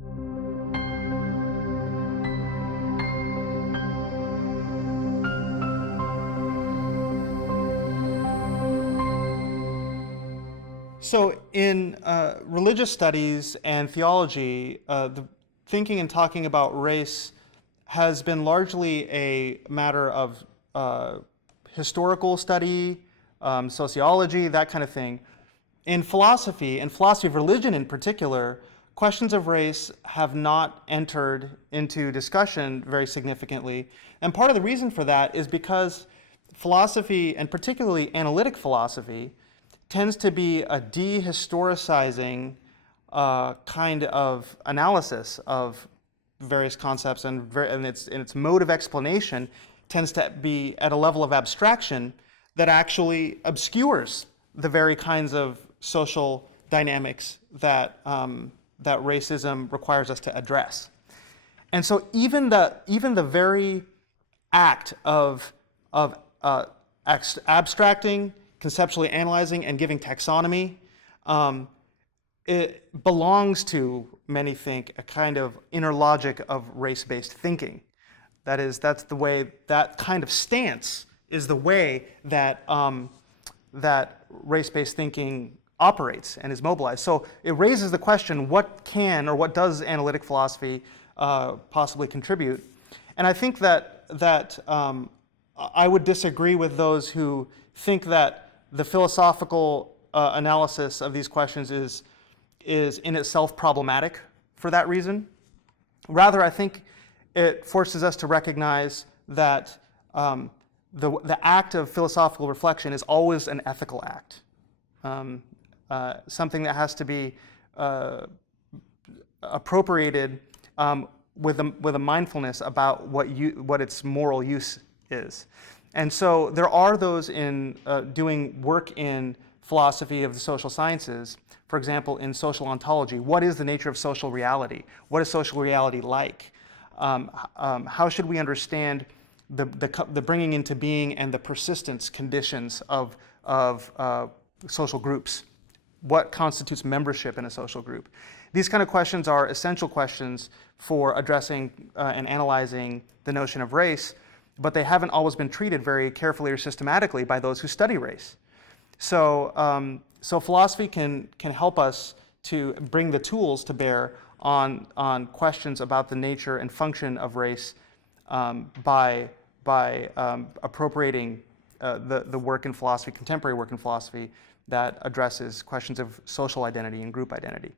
So in religious studies and theology, the thinking and talking about race has been largely a matter of historical study, sociology, that kind of thing. In philosophy, and philosophy of religion in particular, questions of race have not entered into discussion very significantly. And part of the reason for that is because philosophy, and particularly analytic philosophy, tends to be a dehistoricizing kind of analysis of various concepts, and its mode of explanation tends to be at a level of abstraction that actually obscures the very kinds of social dynamics that that racism requires us to address. And so even the very act of abstracting, conceptually analyzing, and giving taxonomy, it belongs to, many think, a kind of inner logic of race-based thinking. That's the way, that kind of stance is the way that that race-based thinking operates and is mobilized. So it raises the question, what can or what does analytic philosophy possibly contribute? And I think that I would disagree with those who think that the philosophical analysis of these questions is in itself problematic for that reason. Rather, I think it forces us to recognize that the act of philosophical reflection is always an ethical act, something that has to be appropriated with a mindfulness about what its moral use is. And so there are those in doing work in philosophy of the social sciences, for example, in social ontology. What is the nature of social reality? What is social reality like? How should we understand the bringing into being and the persistence conditions of social groups? What constitutes membership in a social group? These kind of questions are essential questions for addressing and analyzing the notion of race, but they haven't always been treated very carefully or systematically by those who study race. So, so philosophy can help us to bring the tools to bear on questions about the nature and function of race by appropriating the work in philosophy, contemporary work in philosophy, that addresses questions of social identity and group identity.